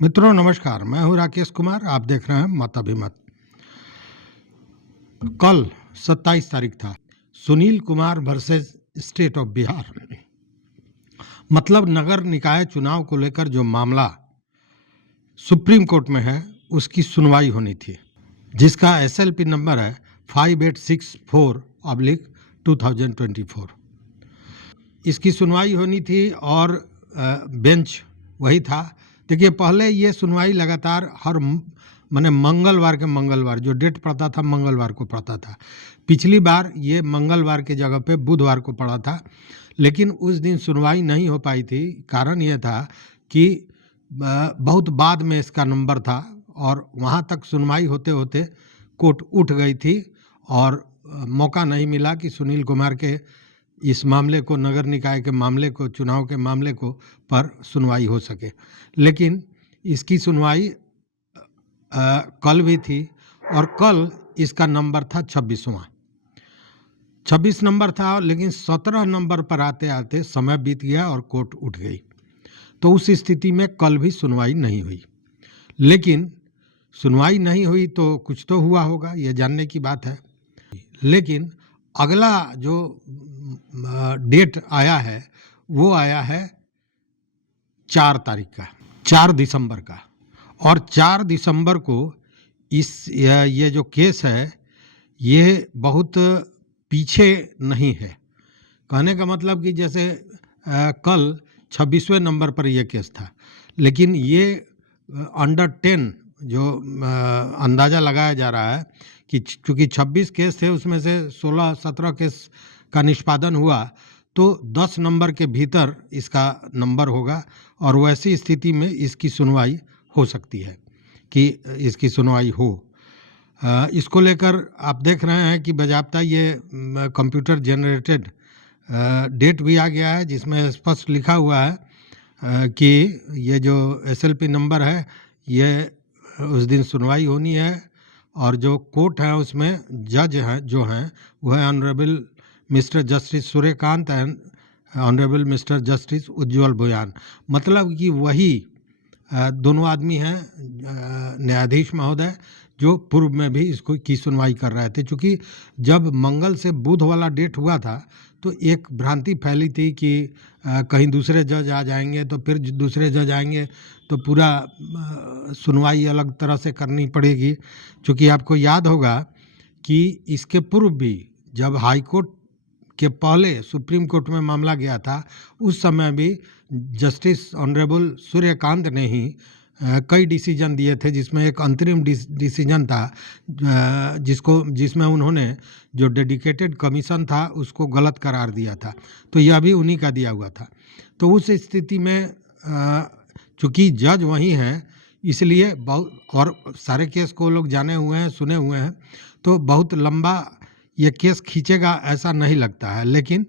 मित्रों नमस्कार, मैं हूं राकेश कुमार। आप देख रहे हैं मताभिमत। कल 27 तारीख था। Sunil Kumar versus state of Bihar, मतलब नगर निकाय चुनाव को लेकर जो मामला सुप्रीम कोर्ट में है उसकी सुनवाई होनी थी, जिसका SLP नंबर है 5864/2024। इसकी सुनवाई होनी थी और बेंच वही था। देखिए, पहले ये सुनवाई लगातार हर मंगलवार जो डेट पड़ता था मंगलवार को पड़ता था। पिछली बार ये मंगलवार के जगह पे बुधवार को पड़ा था, लेकिन उस दिन सुनवाई नहीं हो पाई थी। कारण यह था कि बहुत बाद में इसका नंबर था और वहाँ तक सुनवाई होते होते कोर्ट उठ गई थी और मौका नहीं मिला कि सुनील कुमार के इस मामले को, नगर निकाय के मामले को, चुनाव के मामले को पर सुनवाई हो सके। लेकिन इसकी सुनवाई कल भी थी और कल इसका नंबर था 26 नंबर था, लेकिन 17 नंबर पर आते आते समय बीत गया और कोर्ट उठ गई। तो उस स्थिति में कल भी सुनवाई नहीं हुई। लेकिन सुनवाई नहीं हुई तो कुछ तो हुआ होगा, यह जानने की बात है। लेकिन अगला जो डेट आया है वो आया है 4 तारीख का, 4 दिसंबर का। और 4 दिसंबर को ये जो केस है ये बहुत पीछे नहीं है। कहने का मतलब कि जैसे कल 26वें नंबर पर यह केस था, लेकिन ये अंडर 10 जो अंदाज़ा लगाया जा रहा है कि चूँकि 26 केस थे उसमें से 16-17 केस का निष्पादन हुआ तो 10 नंबर के भीतर इसका नंबर होगा और वैसी स्थिति में इसकी सुनवाई हो सकती है कि इसकी सुनवाई हो। इसको लेकर आप देख रहे हैं कि बाज़ाब्ता ये कंप्यूटर जनरेटेड डेट भी आ गया है, जिसमें स्पष्ट लिखा हुआ है कि ये जो SLP नंबर है ये उस दिन सुनवाई होनी है। और जो कोर्ट है उसमें जज हैं जो हैं वो है honourable mister justice Suryakant and honourable mister justice Ujjwal Bhuyan. मतलब कि वही दोनों आदमी हैं, न्यायाधीश महोदय, जो पूर्व में भी इसको की सुनवाई कर रहे थे। चूँकि जब मंगल से बुध वाला डेट हुआ था तो एक भ्रांति फैली थी कि कहीं दूसरे जज आ जाएंगे तो फिर दूसरे जज आएंगे तो पूरा सुनवाई अलग तरह से करनी पड़ेगी। चूँकि आपको याद होगा कि इसके पूर्व भी जब हाई कोर्ट के पहले सुप्रीम कोर्ट में मामला गया था उस समय भी जस्टिस ऑनरेबल सूर्यकांत ने ही कई डिसीजन दिए थे, जिसमें एक अंतरिम डिसीजन था जिसमें उन्होंने जो डेडिकेटेड कमीशन था उसको गलत करार दिया था। तो यह भी उन्हीं का दिया हुआ था। तो उस स्थिति में चूँकि जज वही हैं इसलिए बहुत, और सारे केस को लोग जाने हुए हैं, सुने हुए हैं, तो बहुत लंबा ये केस खींचेगा ऐसा नहीं लगता है। लेकिन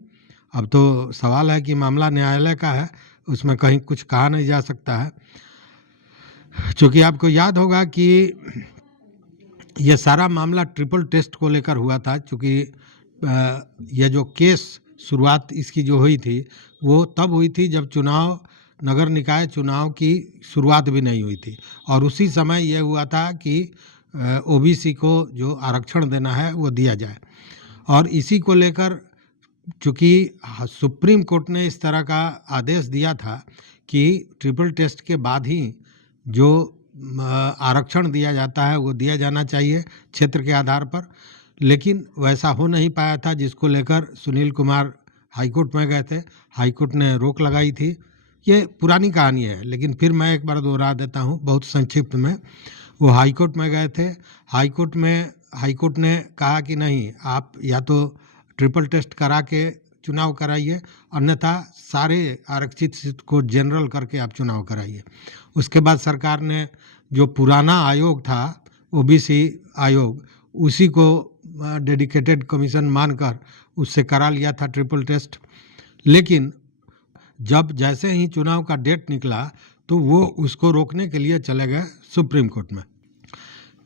अब तो सवाल है कि मामला न्यायालय का है, उसमें कहीं कुछ कहा नहीं जा सकता है। चूँकि आपको याद होगा कि ये सारा मामला ट्रिपल टेस्ट को लेकर हुआ था। चूँकि ये जो केस शुरुआत इसकी जो हुई थी वो तब हुई थी जब नगर निकाय चुनाव की शुरुआत भी नहीं हुई थी और उसी समय ये हुआ था कि OBC को जो आरक्षण देना है वो दिया जाए। और इसी को लेकर चूँकि सुप्रीम कोर्ट ने इस तरह का आदेश दिया था कि ट्रिपल टेस्ट के बाद ही जो आरक्षण दिया जाता है वो दिया जाना चाहिए क्षेत्र के आधार पर, लेकिन वैसा हो नहीं पाया था, जिसको लेकर सुनील कुमार हाईकोर्ट में गए थे। हाईकोर्ट ने रोक लगाई थी। ये पुरानी कहानी है, लेकिन फिर मैं एक बार दोहरा देता हूँ बहुत संक्षिप्त में। वो हाईकोर्ट में गए थे। हाईकोर्ट ने कहा कि नहीं, आप या तो ट्रिपल टेस्ट करा के चुनाव कराइए, अन्यथा सारे आरक्षित सीट को जनरल करके आप चुनाव कराइए। उसके बाद सरकार ने जो पुराना आयोग था OBC आयोग, उसी को डेडिकेटेड कमीशन मानकर उससे करा लिया था ट्रिपल टेस्ट। लेकिन जब जैसे ही चुनाव का डेट निकला तो वो उसको रोकने के लिए चले गए सुप्रीम कोर्ट में।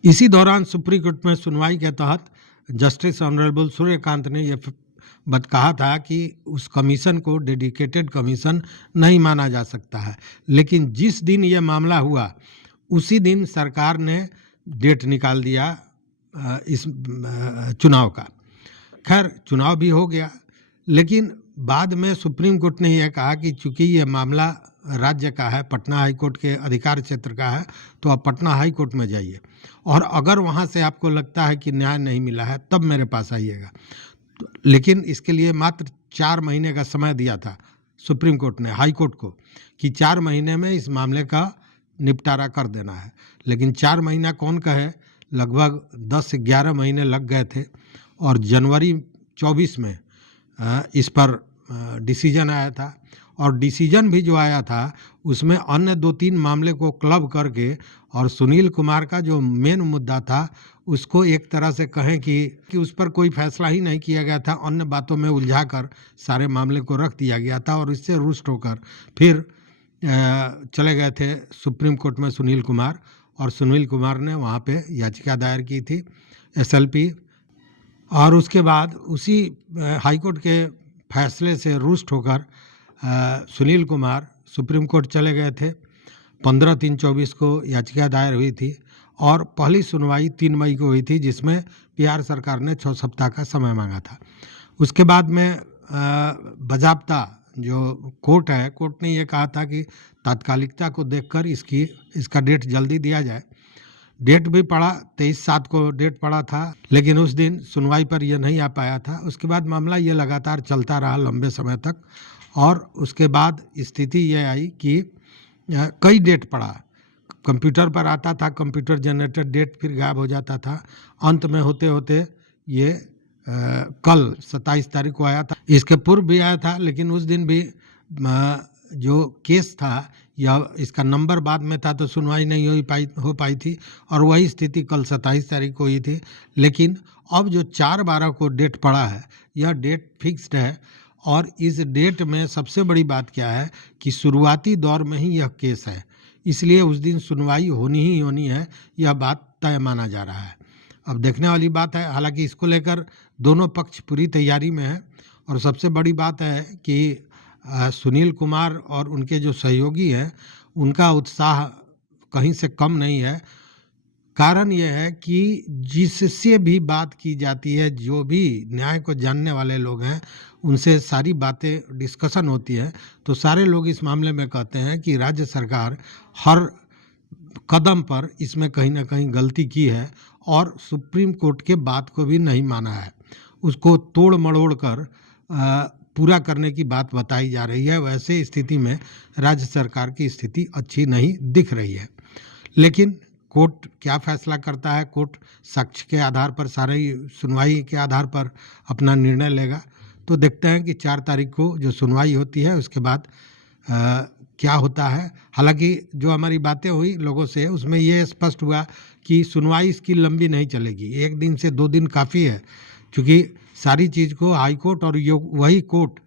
इसी दौरान सुप्रीम कोर्ट में सुनवाई के तहत जस्टिस ऑनरेबल सूर्यकांत ने ये बट कहा था कि उस कमीशन को डेडिकेटेड कमीशन नहीं माना जा सकता है। लेकिन जिस दिन ये मामला हुआ उसी दिन सरकार ने डेट निकाल दिया इस चुनाव का। खैर चुनाव भी हो गया, लेकिन बाद में सुप्रीम कोर्ट ने यह कहा कि चूंकि ये मामला राज्य का है, पटना हाई कोर्ट के अधिकार क्षेत्र का है, तो आप पटना हाई कोर्ट में जाइए और अगर वहाँ से आपको लगता है कि न्याय नहीं मिला है तब मेरे पास आइएगा। लेकिन इसके लिए मात्र 4 महीने का समय दिया था सुप्रीम कोर्ट ने हाई कोर्ट को कि 4 महीने में इस मामले का निपटारा कर देना है। लेकिन 4 महीना कौन कहे, लगभग 10 से 11 महीने लग गए थे और जनवरी 24 में इस पर डिसीजन आया था। और डिसीजन भी जो आया था उसमें अन्य 2-3 मामले को क्लब करके और सुनील कुमार का जो मेन मुद्दा था उसको एक तरह से कहें कि उस पर कोई फैसला ही नहीं किया गया था, अन्य बातों में उलझाकर सारे मामले को रख दिया गया था और इससे रुष्ट होकर फिर चले गए थे सुप्रीम कोर्ट में सुनील कुमार, और सुनील कुमार ने वहाँ पे याचिका दायर की थी SLP। और उसके बाद उसी हाई कोर्ट के फैसले से रुष्ट होकर सुनील कुमार सुप्रीम कोर्ट चले गए थे। 15/3/24 को याचिका दायर हुई थी और पहली सुनवाई 3 मई को हुई थी, जिसमें बिहार सरकार ने 6 सप्ताह का समय मांगा था। उसके बाद में बाज़ाब्ता जो कोर्ट है, कोर्ट ने ये कहा था कि तात्कालिकता को देखकर इसका डेट जल्दी दिया जाए। डेट भी पड़ा, 23/7 को डेट पड़ा था, लेकिन उस दिन सुनवाई पर यह नहीं आ पाया था। उसके बाद मामला ये लगातार चलता रहा लंबे समय तक और उसके बाद स्थिति ये आई कि कई डेट पड़ा, कंप्यूटर पर आता था, कंप्यूटर जनरेटेड डेट फिर गायब हो जाता था। अंत में होते होते ये कल 27 तारीख को आया था। इसके पूर्व भी आया था, लेकिन उस दिन भी जो केस था या इसका नंबर बाद में था तो सुनवाई नहीं हो पाई थी और वही स्थिति कल 27 तारीख को हुई थी। लेकिन अब जो 4/12 को डेट पड़ा है, यह डेट फिक्स्ड है और इस डेट में सबसे बड़ी बात क्या है कि शुरुआती दौर में ही यह केस है, इसलिए उस दिन सुनवाई होनी ही होनी है, यह बात तय माना जा रहा है। अब देखने वाली बात है, हालांकि इसको लेकर दोनों पक्ष पूरी तैयारी में है और सबसे बड़ी बात है कि सुनील कुमार और उनके जो सहयोगी हैं उनका उत्साह कहीं से कम नहीं है। कारण यह है कि जिससे भी बात की जाती है, जो भी न्याय को जानने वाले लोग हैं, उनसे सारी बातें डिस्कशन होती है, तो सारे लोग इस मामले में कहते हैं कि राज्य सरकार हर कदम पर इसमें कहीं ना कहीं गलती की है और सुप्रीम कोर्ट के बात को भी नहीं माना है, उसको तोड़ मड़ोड़ कर पूरा करने की बात बताई जा रही है। वैसे स्थिति में राज्य सरकार की स्थिति अच्छी नहीं दिख रही है। लेकिन कोर्ट क्या फैसला करता है, कोर्ट साक्ष्य के आधार पर, सारी सुनवाई के आधार पर अपना निर्णय लेगा। तो देखते हैं कि 4 तारीख को जो सुनवाई होती है उसके बाद क्या होता है। हालांकि जो हमारी बातें हुई लोगों से उसमें ये स्पष्ट हुआ कि सुनवाई इसकी लंबी नहीं चलेगी, 1 दिन से 2 दिन काफ़ी है, क्योंकि सारी चीज़ को हाई कोर्ट और वही कोर्ट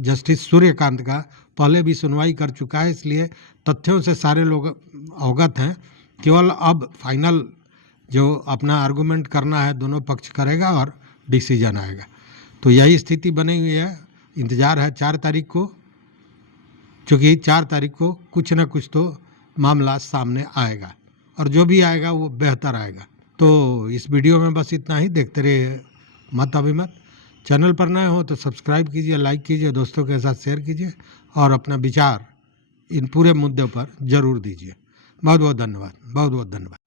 जस्टिस सूर्यकांत का पहले भी सुनवाई कर चुका है, इसलिए तथ्यों से सारे लोग अवगत हैं। केवल अब फाइनल जो अपना आर्गूमेंट करना है दोनों पक्ष करेगा और डिसीजन आएगा। तो यही स्थिति बनी हुई है। इंतज़ार है 4 तारीख को, क्योंकि 4 तारीख को कुछ न कुछ तो मामला सामने आएगा और जो भी आएगा वो बेहतर आएगा। तो इस वीडियो में बस इतना ही। देखते रहिए मत अभिमत। चैनल पर नए हो तो सब्सक्राइब कीजिए, लाइक कीजिए, दोस्तों के साथ शेयर कीजिए और अपना विचार इन पूरे मुद्दे पर ज़रूर दीजिए। बहुत बहुत धन्यवाद, बहुत बहुत धन्यवाद।